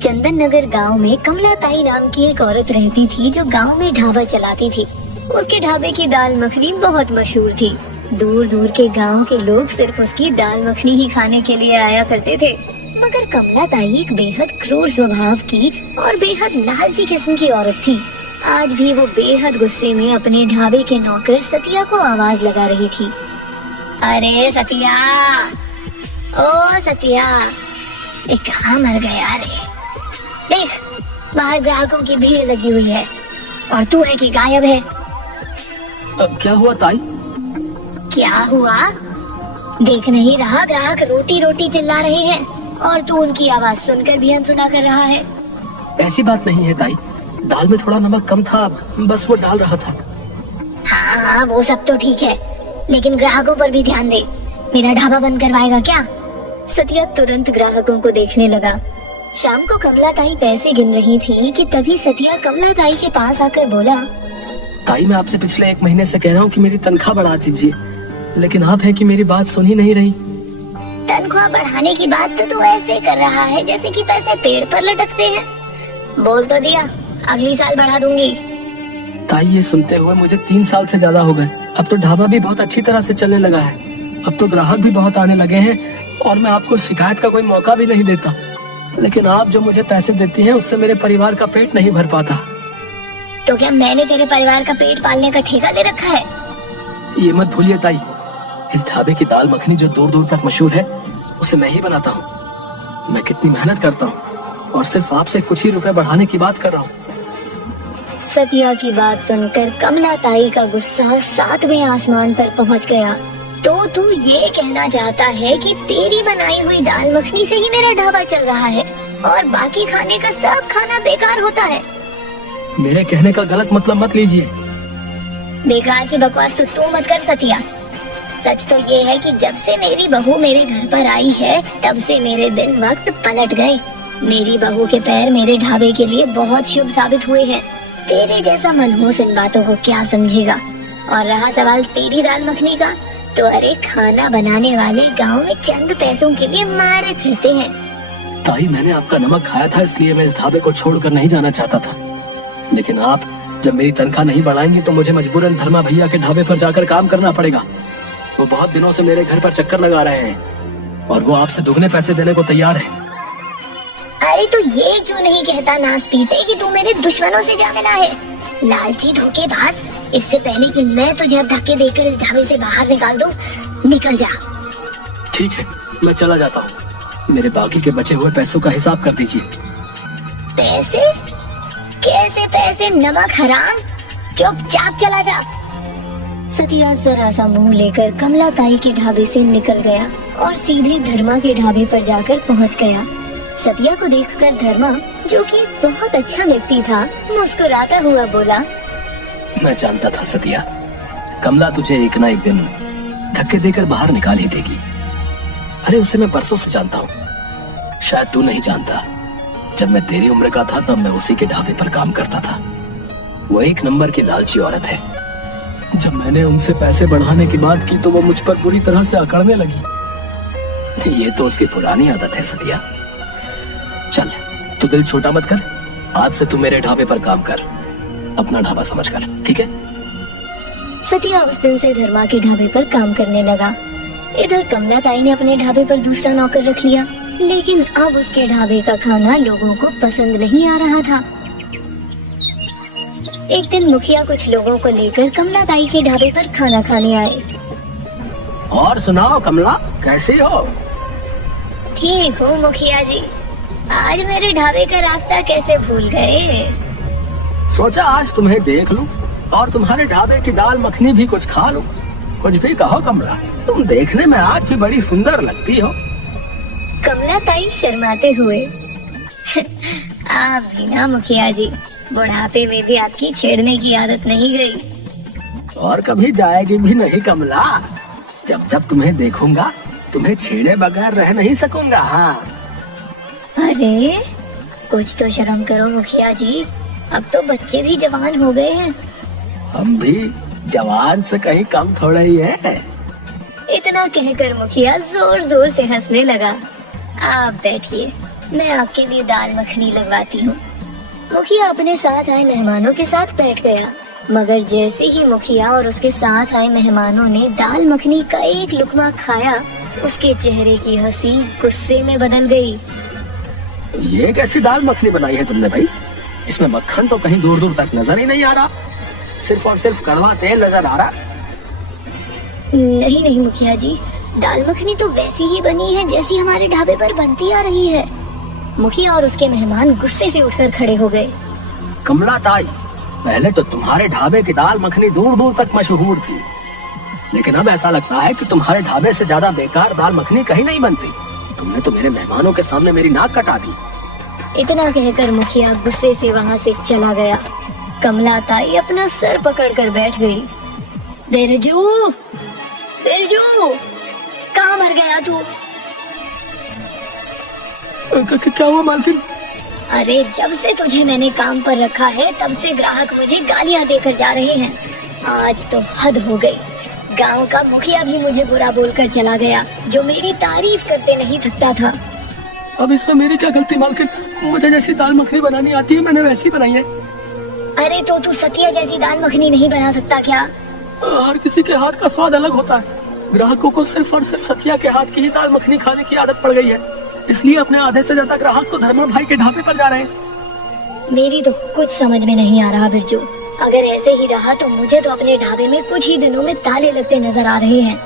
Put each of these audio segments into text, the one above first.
चंदन नगर गाँव में कमला ताई नाम की एक औरत रहती थी जो गाँव में ढाबा चलाती थी। उसके ढाबे की दाल मखनी बहुत मशहूर थी। दूर दूर के गांव के लोग सिर्फ उसकी दाल मखनी ही खाने के लिए आया करते थे। मगर कमला ताई एक बेहद क्रूर स्वभाव की और बेहद लालची किस्म की औरत थी। आज भी वो बेहद गुस्से में अपने ढाबे के नौकर सतिया को आवाज लगा रही थी। अरे सतिया, ओ सतिया, ये कहाँ मर गया रे? देख, बाहर ग्राहकों की भीड़ लगी हुई है और तू है कि गायब है। अब क्या हुआ ताई? क्या हुआ? देख नहीं रहा, ग्राहक रोटी रोटी चिल्ला रहे हैं और तू उनकी आवाज सुनकर भी अनसुना कर रहा है। ऐसी बात नहीं है ताई, दाल में थोड़ा नमक कम था, बस वो डाल रहा था। हाँ, वो सब तो ठीक है, लेकिन ग्राहकों पर भी ध्यान दे। मेरा ढाबा बंद करवाएगा क्या? सतिया तुरंत ग्राहकों को देखने लगा। शाम को कमला ताई पैसे गिन रही थी कि तभी सतिया कमला ताई के पास आकर बोला, ताई मैं आपसे पिछले 1 महीने से कह रहा हूँ कि मेरी तनख्वाह बढ़ा दीजिए, लेकिन आप है कि मेरी बात सुन ही नहीं रही। तनख्वाह बढ़ाने की बात तो तू ऐसे कर रहा है जैसे कि पैसे पेड़ पर लटकते हैं। बोल तो दिया, अगली साल बढ़ा दूंगी। ताई ये सुनते हुए मुझे 3 साल से ज्यादा हो गए। अब तो ढाबा भी बहुत अच्छी तरह से चलने लगा है। अब तो ग्राहक भी बहुत आने लगे हैं और मैं आपको शिकायत का कोई मौका भी नहीं देता। लेकिन आप जो मुझे पैसे देती हैं उससे मेरे परिवार का पेट नहीं भर पाता। तो क्या मैंने तेरे परिवार का पेट पालने का ठेका ले रखा है? ये मत भूलिए ताई, इस ढाबे की दाल मखनी जो दूर दूर तक मशहूर है उसे मैं ही बनाता हूँ। मैं कितनी मेहनत करता हूँ और सिर्फ आपसे कुछ ही रुपए बढ़ाने की बात कर रहा हूँ। सतिया की बात सुनकर कमला ताई का गुस्सा 7वें आसमान पर पहुँच गया। तो तू ये कहना चाहता है कि तेरी बनाई हुई दाल मखनी से ही मेरा ढाबा चल रहा है और बाकी खाने का सब खाना बेकार होता है? मेरे कहने का गलत मतलब मत लीजिए। बेकार की बकवास तो तू मत कर सतिया। सच तो ये है कि जब से मेरी बहू मेरे घर पर आई है तब से मेरे दिन वक्त पलट गए। मेरी बहू के पैर मेरे ढाबे के लिए बहुत शुभ साबित हुए हैं। तेरे जैसा मनहूस इन बातों को क्या समझेगा? और रहा सवाल तेरी दाल मखनी का, तो अरे खाना बनाने वाले गांव में चंद पैसों के लिए मारे फिरते हैं। ताई मैंने आपका नमक खाया था, इसलिए मैं इस ढाबे को छोड़कर नहीं जाना चाहता था। लेकिन आप जब मेरी तनख्वाह नहीं बढ़ाएंगी तो मुझे मजबूरन धर्मा भैया के ढाबे पर जाकर काम करना पड़ेगा। वो बहुत दिनों से मेरे घर पर चक्कर लगा रहे हैं और वो आपसे दुगने पैसे देने को तैयार है। अरे तो ये क्यों नहीं कहता नास पीटे कि तू मेरे दुश्मनों से जा मिला है? लालची धोखेबाज, इससे पहले कि मैं तुझे धक्के देकर इस ढाबे से बाहर निकाल दूं, निकल जा। ठीक है, मैं चला जाता हूँ। मेरे बाकी के बचे हुए पैसों का हिसाब कर दीजिए। पैसे? कैसे पैसे, नमक हराम? चुपचाप चला जा। सतिया जरा सा मुंह लेकर कमला ताई के ढाबे से निकल गया और सीधे धर्मा के ढाबे पर जाकर पहुंच गया। सतिया को देखकर धर्मा, जो कि बहुत अच्छा व्यक्ति था, मुस्कुराता हुआ बोला, मैं जानता था सतिया, कमला तुझे एक ना एक दिन धक्के देकर बाहर निकाल ही देगी। अरे उसे मैं बरसों से जानता हूँ। शायद तू नहीं जानता, जब मैं तेरी उम्र का था तब मैं उसी के ढाबे पर काम करता था। वो 1 नंबर की लालची औरत है। जब मैंने उनसे पैसे बढ़ाने की बात की तो वो मुझ पर बुरी तरह से अकड़ने लगी। ये तो उसकी पुरानी आदत है सतिया। चल तू दिल छोटा मत कर, आज से तू मेरे ढाबे पर काम कर, अपना ढाबा समझकर, ठीक है? सतिया उस दिन से धर्मा के ढाबे पर काम करने लगा। इधर कमला ताई ने अपने ढाबे पर दूसरा नौकर रख लिया, लेकिन अब उसके ढाबे का खाना लोगों को पसंद नहीं आ रहा था। एक दिन मुखिया कुछ लोगों को लेकर कमला ताई के ढाबे पर खाना खाने आए। और सुनाओ कमला, कैसी हो? ठीक हूँ मुखिया जी, आज मेरे ढाबे का रास्ता कैसे भूल गए? सोचा आज तुम्हें देख लूं और तुम्हारे ढाबे की दाल मखनी भी कुछ खा लूं। कुछ भी कहो कमला, तुम देखने में आज भी बड़ी सुंदर लगती हो। कमला ताई शर्माते हुए, आप भी ना मुखिया जी, बुढ़ापे में भी आपकी छेड़ने की आदत नहीं गई। और कभी जाएगी भी नहीं कमला। जब जब तुम्हें देखूंगा तुम्हें छेड़े बगैर रह नहीं सकूंगा। हाँ अरे कुछ तो शर्म करो मुखिया जी, अब तो बच्चे भी जवान हो गए हैं। हम भी जवान से कहीं कम थोड़ा ही है। इतना कहकर मुखिया जोर जोर से हंसने लगा। आप बैठिए, मैं आपके लिए दाल मखनी लगवाती हूँ। मुखिया अपने साथ आए मेहमानों के साथ बैठ गया, मगर जैसे ही मुखिया और उसके साथ आए मेहमानों ने दाल मखनी का एक लुकमा खाया, उसके चेहरे की हंसी गुस्से में बदल गई। ये कैसी दाल मखनी बनाई है तुमने भाई? इसमें मक्खन तो कहीं दूर दूर तक नजर ही नहीं आ रहा, सिर्फ और सिर्फ कड़वा तेल नजर आ रहा। नहीं नहीं मुखिया जी, दाल मखनी तो वैसी ही बनी है जैसी हमारे ढाबे पर बनती आ रही है। मुखिया और उसके मेहमान गुस्से से उठकर खड़े हो गए। कमला ताई, पहले तो तुम्हारे ढाबे की दाल मखनी दूर दूर तक मशहूर थी, लेकिन अब ऐसा लगता है कि तुम्हारे ढाबे से ज्यादा बेकार दाल मखनी कहीं नहीं बनती। तुमने तो मेरे मेहमानों के सामने मेरी नाक कटा दी। इतना कहकर मुखिया गुस्से से वहाँ से चला गया। कमला ताई अपना सर पकड़कर बैठ गई। बिरजू, बिरजू, कहाँ मर गया तू? क्या हुआ मालकिन? अरे जब से तुझे मैंने काम पर रखा है तब से ग्राहक मुझे गालियाँ देकर जा रहे हैं। आज तो हद हो गई। गांव का मुखिया भी मुझे बुरा बोलकर चला गया, जो मेरी तारीफ करते नहीं थकता था। अब इसमें मेरी क्या गलती मालकिन? मुझे जैसी दाल मखनी बनानी आती है मैंने वैसी बनाई है। अरे तो तू सतिया जैसी दाल मखनी नहीं बना सकता क्या? हर किसी के हाथ का स्वाद अलग होता है। ग्राहकों को सिर्फ और सिर्फ सतिया के हाथ की ही दाल मखनी खाने की आदत पड़ गई है, इसलिए अपने आधे से ज्यादा ग्राहक तो धर्मा भाई के ढाबे पर जा रहे हैं। मेरी तो कुछ समझ में नहीं आ रहा बिरजू। अगर ऐसे ही रहा तो मुझे तो अपने ढाबे में कुछ ही दिनों में ताले लगते नजर आ रहे हैं।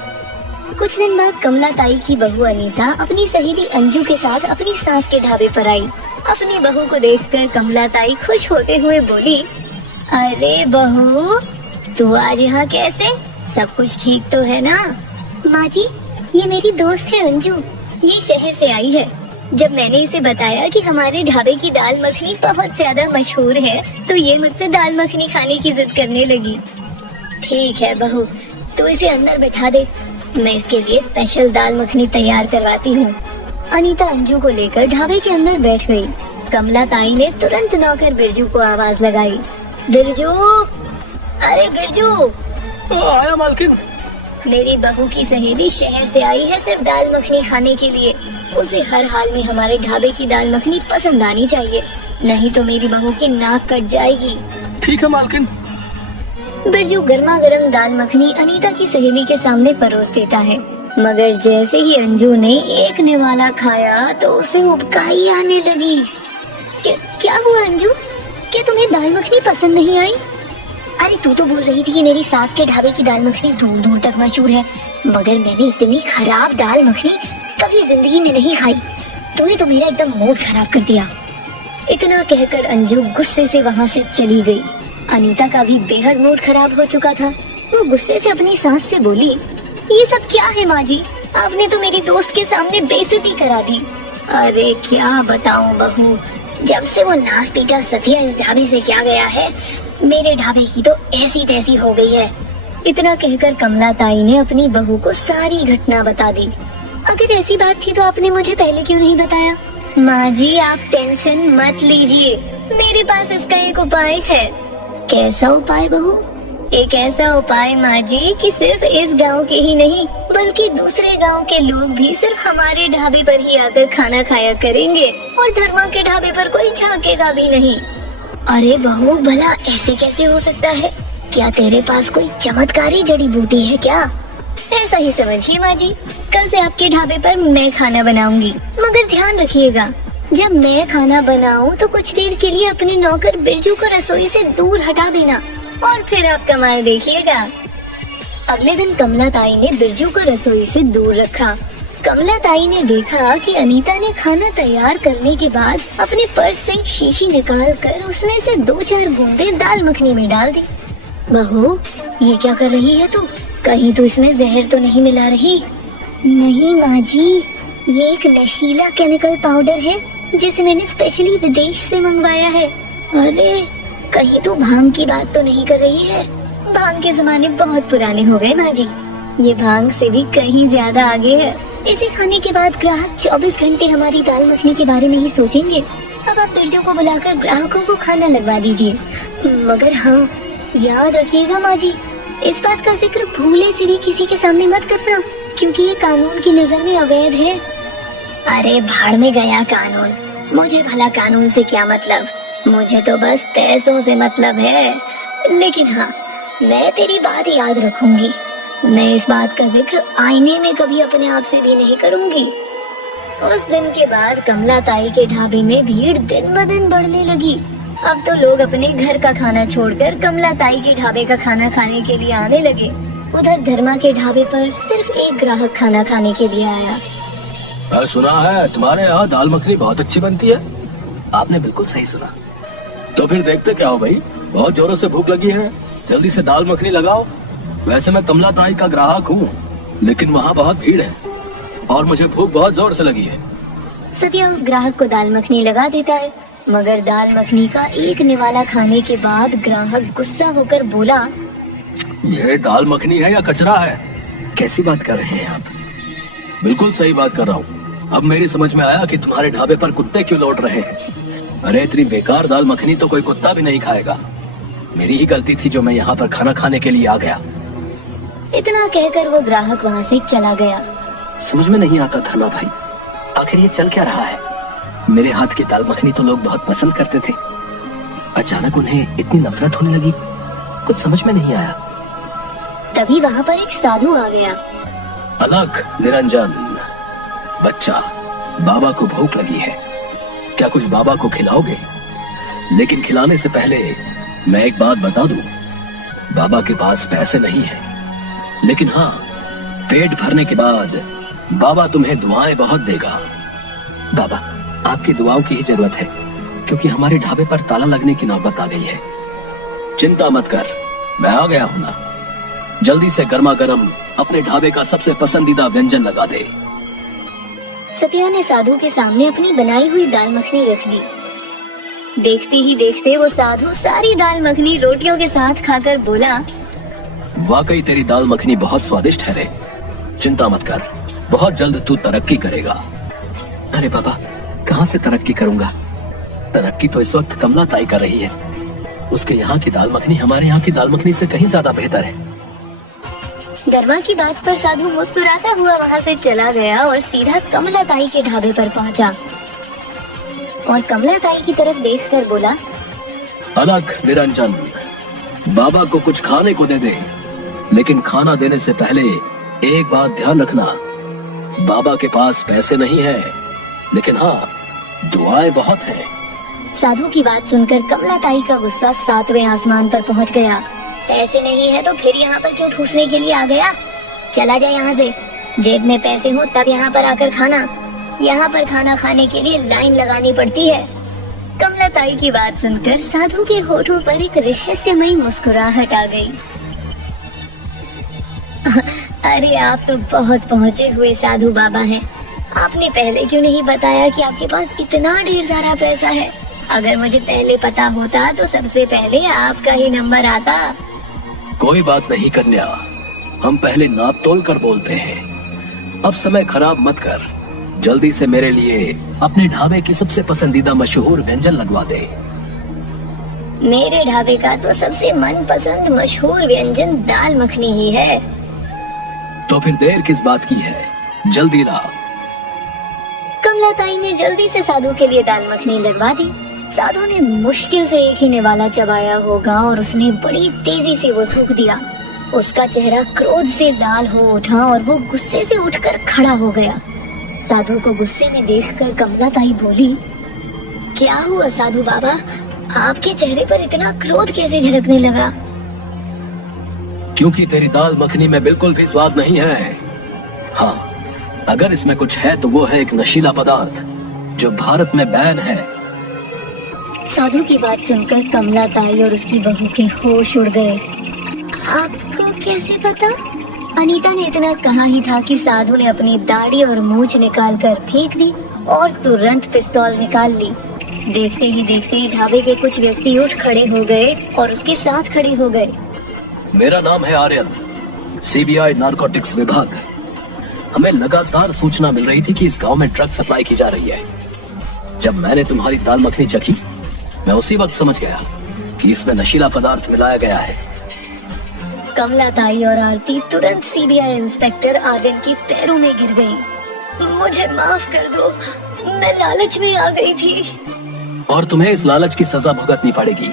कुछ दिन बाद कमला ताई की बहू अनीता अपनी सहेली अंजू के साथ अपनी सास के ढाबे पर आई। अपनी बहू को देखकर कमला ताई खुश होते हुए बोली, अरे बहू, तू आज यहाँ कैसे? सब कुछ ठीक तो है ना? माँ जी, ये मेरी दोस्त है अंजू, ये शहर से आई है। जब मैंने इसे बताया कि हमारे ढाबे की दाल मखनी बहुत ज्यादा मशहूर है, तो ये मुझसे दाल मखनी खाने की जिद करने लगी। ठीक है बहू, तू इसे अंदर बैठा दे, मैं इसके लिए स्पेशल दाल मखनी तैयार करवाती हूँ। अनीता अंजू को लेकर ढाबे के अंदर बैठ गई। कमला ताई ने तुरंत नौकर बिरजू को आवाज लगाई। बिरजू, अरे बिरजू। आया मालकिन। मेरी बहू की सहेली शहर से आई है सिर्फ दाल मखनी खाने के लिए। उसे हर हाल में हमारे ढाबे की दाल मखनी पसंद आनी चाहिए, नहीं तो मेरी बहू की नाक कट जाएगी। ठीक है मालकिन। बिरजू गर्मा गर्म दाल मखनी अनीता की सहेली के सामने परोस देता है, मगर जैसे ही अंजू ने एक निवाला खाया तो उसे उबकाई आने लगी। क्या हुआ अंजू? क्या तुम्हें दाल मखनी पसंद नहीं आई? अरे तू तो बोल रही थी कि मेरी सास के ढाबे की दाल मखनी दूर दूर तक मशहूर है, मगर मैंने इतनी खराब दाल मखनी कभी जिंदगी में नहीं खाई। तूने तो मेरा एकदम मूड खराब कर दिया। इतना कहकर अंजू गुस्से से वहाँ से चली गई। अनीता का भी बेहद मूड खराब हो चुका था। वो गुस्से से अपनी सास से बोली, ये सब क्या है माँ जी? आपने तो मेरी दोस्त के सामने बेइज्जती करा दी। अरे क्या बताऊं बहू, जब से वो नास पीटा सतिया इस ढाबे से क्या गया है, मेरे ढाबे की तो ऐसी तैसी हो गई है। इतना कहकर कमला ताई ने अपनी बहू को सारी घटना बता दी। अगर ऐसी बात थी तो आपने मुझे पहले क्यों नहीं बताया? माँ जी आप टेंशन मत लीजिए, मेरे पास इसका एक उपाय है। कैसा उपाय बहू? एक ऐसा उपाय माँ जी कि सिर्फ इस गांव के ही नहीं बल्कि दूसरे गांव के लोग भी सिर्फ हमारे ढाबे पर ही आकर खाना खाया करेंगे और धर्मा के ढाबे पर कोई झांकेगा भी नहीं। अरे बहू, भला ऐसे कैसे हो सकता है? क्या तेरे पास कोई चमत्कारी जड़ी बूटी है क्या? ऐसा ही समझिए माँ जी, कल से आपके ढाबे पर मैं खाना बनाऊंगी, मगर ध्यान रखिएगा जब मैं खाना बनाऊं तो कुछ देर के लिए अपने नौकर बिरजू को रसोई से दूर हटा देना और फिर आप कमाल देखिएगा। अगले दिन कमला ताई ने बिरजू को रसोई से दूर रखा। कमला ताई ने देखा कि अनीता ने खाना तैयार करने के बाद अपने पर्स से शीशी निकाल कर उसमें से 2-4 बूंदे दाल मखनी में डाल दी। बहू, ये क्या कर रही है तू? कहीं तो इसमें जहर तो नहीं मिला रही? नहीं माँ जी, ये एक नशीला केमिकल पाउडर है जिसे मैंने स्पेशली विदेश से मंगवाया है। अरे कहीं तो भांग की बात तो नहीं कर रही है? भांग के जमाने बहुत पुराने हो गए माँ जी, ये भांग से भी कहीं ज्यादा आगे है। इसे खाने के बाद ग्राहक 24 घंटे हमारी दाल मखनी के बारे में ही सोचेंगे। अब आप बिरजू को बुलाकर ग्राहकों को खाना लगवा दीजिए, मगर हाँ याद रखिएगा माँ जी, इस बात का जिक्र भूले से भी किसी के सामने मत करना, क्योंकि ये कानून की नजर में अवैध है। अरे भाड़ में गया कानून, मुझे भला कानून से क्या मतलब, मुझे तो बस पैसों से मतलब है। लेकिन हाँ, मैं तेरी बात याद रखूंगी। मैं इस बात का जिक्र आईने में कभी अपने आप से भी नहीं करूंगी। उस दिन के बाद कमला ताई के ढाबे में भीड़ दिन ब दिन बढ़ने लगी। अब तो लोग अपने घर का खाना छोड़कर कमला ताई के ढाबे का खाना खाने के लिए आने लगे। उधर धर्मा के ढाबे पर सिर्फ एक ग्राहक खाना खाने के लिए आया। सुना है तुम्हारे यहाँ दाल मखनी बहुत अच्छी बनती है। आपने बिल्कुल सही सुना। तो फिर देखते क्या हो भाई, बहुत जोरों से भूख लगी है, जल्दी से दाल मखनी लगाओ। वैसे मैं कमला ताई का ग्राहक हूँ, लेकिन वहाँ बहुत भीड़ है और मुझे भूख बहुत जोर से लगी है। सतिया उस ग्राहक को दाल मखनी लगा देता है, मगर दाल मखनी का एक निवाला खाने के बाद ग्राहक गुस्सा होकर बोला, ये दाल मखनी है या कचरा है? कैसी बात कर रहे हैं आप? बिल्कुल सही बात कर रहा हूँ। अब मेरी समझ में आया कि तुम्हारे ढाबे पर कुत्ते क्यों लौट रहे हैं। अरे इतनी बेकार दाल मखनी तो कोई कुत्ता भी नहीं खाएगा। मेरी ही गलती थी जो मैं यहाँ पर खाना खाने के लिए आ गया। इतना कहकर वो ग्राहक वहाँ से चला गया। समझ में नहीं आता धर्मा भाई, आखिर ये चल क्या रहा है? मेरे हाथ की दाल मखनी तो लोग बहुत पसंद करते थे, अचानक उन्हें इतनी नफरत होने लगी। कुछ समझ में नहीं आया। तभी वहाँ पर एक साधु आ गया। अलग निरंजन, बच्चा, बाबा को भूख लगी है, क्या कुछ बाबा को खिलाओगे? लेकिन खिलाने से पहले मैं एक बात बता दूं, बाबा के पास पैसे नहीं है, लेकिन हाँ, पेट भरने के बाद बाबा तुम्हें दुआएं बहुत देगा। बाबा, आपकी दुआओं की ही जरूरत है, क्योंकि हमारे ढाबे पर ताला लगने की नौबत आ गई है। चिंता मत कर, मैं आ गया हूं ना। जल्दी से गर्मा गर्म अपने ढाबे का सबसे पसंदीदा व्यंजन लगा दे। सतिया ने साधु के सामने अपनी बनाई हुई दाल मखनी रख दी। देखते ही देखते वो साधु सारी दाल मखनी रोटियों के साथ खाकर बोला, वाकई तेरी दाल मखनी बहुत स्वादिष्ट है रे। चिंता मत कर, बहुत जल्द तू तरक्की करेगा। अरे बाबा, कहाँ से तरक्की करूंगा? तरक्की तो इस वक्त कमला ताई कर रही है। उसके यहाँ की दाल मखनी हमारे यहाँ की दाल मखनी से कहीं ज्यादा बेहतर है। धर्मा की बात पर साधु मुस्कुराता हुआ वहाँ से चला गया और सीधा कमला ताई के ढाबे पर पहुँचा और कमला ताई की तरफ देखकर बोला, अलग निरंजन, बाबा को कुछ खाने को दे दे, लेकिन खाना देने से पहले एक बात ध्यान रखना, बाबा के पास पैसे नहीं है, लेकिन हाँ, दुआएं बहुत हैं। साधु की बात सुनकर कमला ताई का गुस्सा 7वें आसमान पर पहुंच गया। पैसे नहीं है तो फिर यहाँ पर क्यों ठूसने के लिए आ गया? चला जा यहाँ से। जेब में पैसे हो तब यहाँ पर आकर खाना। यहाँ पर खाना खाने के लिए लाइन लगानी पड़ती है। कमला ताई की बात सुनकर साधु के होठों पर एक रहस्यमयी मुस्कुराहट आ गई। अरे आप तो बहुत पहुँचे हुए साधु बाबा हैं। आपने पहले क्यों नहीं बताया कि आपके पास इतना ढेर सारा पैसा है? अगर मुझे पहले पता होता तो सबसे पहले आपका ही नंबर आता। कोई बात नहीं कन्या, हम पहले नाप तोल कर बोलते हैं। अब समय खराब मत कर, जल्दी से मेरे लिए अपने ढाबे की सबसे पसंदीदा मशहूर व्यंजन लगवा दे। मेरे ढाबे का तो सबसे मनपसंद मशहूर व्यंजन दाल मखनी ही है। तो फिर देर किस बात की है, जल्दी ला। कमला ताई ने जल्दी से साधु के लिए दाल मखनी लगवा दी। साधु ने मुश्किल से एक ही निवाला चबाया होगा और उसने बड़ी तेजी से वो थूक दिया। उसका चेहरा क्रोध से लाल हो उठा और वो गुस्से से उठकर खड़ा हो गया। साधु को गुस्से में देखकर कमला ताई बोली, क्या हुआ साधु बाबा, आपके चेहरे पर इतना क्रोध कैसे झलकने लगा? क्योंकि तेरी दाल मखनी में बिल्कुल भी स्वाद नहीं है। हाँ, अगर इसमें कुछ है तो वो है एक नशीला पदार्थ जो भारत में बैन है। साधु की बात सुनकर कमला ताई और उसकी बहू के होश उड़ गए। आपको कैसे पता? अनीता ने इतना कहा ही था कि साधु ने अपनी दाढ़ी और मूंछ निकालकर फेंक दी और तुरंत पिस्तौल निकाल ली। देखते ही देखते ढाबे के कुछ व्यक्ति उठ खड़े हो गए और उसके साथ खड़े हो गए। मेरा नाम है आर्यन, सीबीआई नारकोटिक्स विभाग। हमें लगातार सूचना मिल रही थी कि इस गांव में ड्रग सप्लाई की जा रही है। जब मैंने तुम्हारी दाल मखनी चखी, मैं उसी वक्त समझ गया कि इसमें नशीला पदार्थ मिलाया गया है। कमला ताई और आरती तुरंत सीबीआई इंस्पेक्टर आर्यन के पैरों में गिर गईं। मुझे माफ कर दो, मैं लालच में आ गई थी। और तुम्हें इस लालच की सजा भुगतनी पड़ेगी।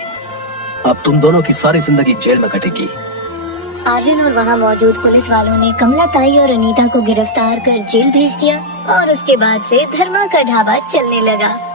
अब तुम दोनों की सारी जिंदगी जेल में कटेगी। आर्यन और वहाँ मौजूद पुलिस वालों ने कमला ताई और अनीता को गिरफ्तार कर जेल भेज दिया और उसके बाद से धर्मा का ढाबा चलने लगा।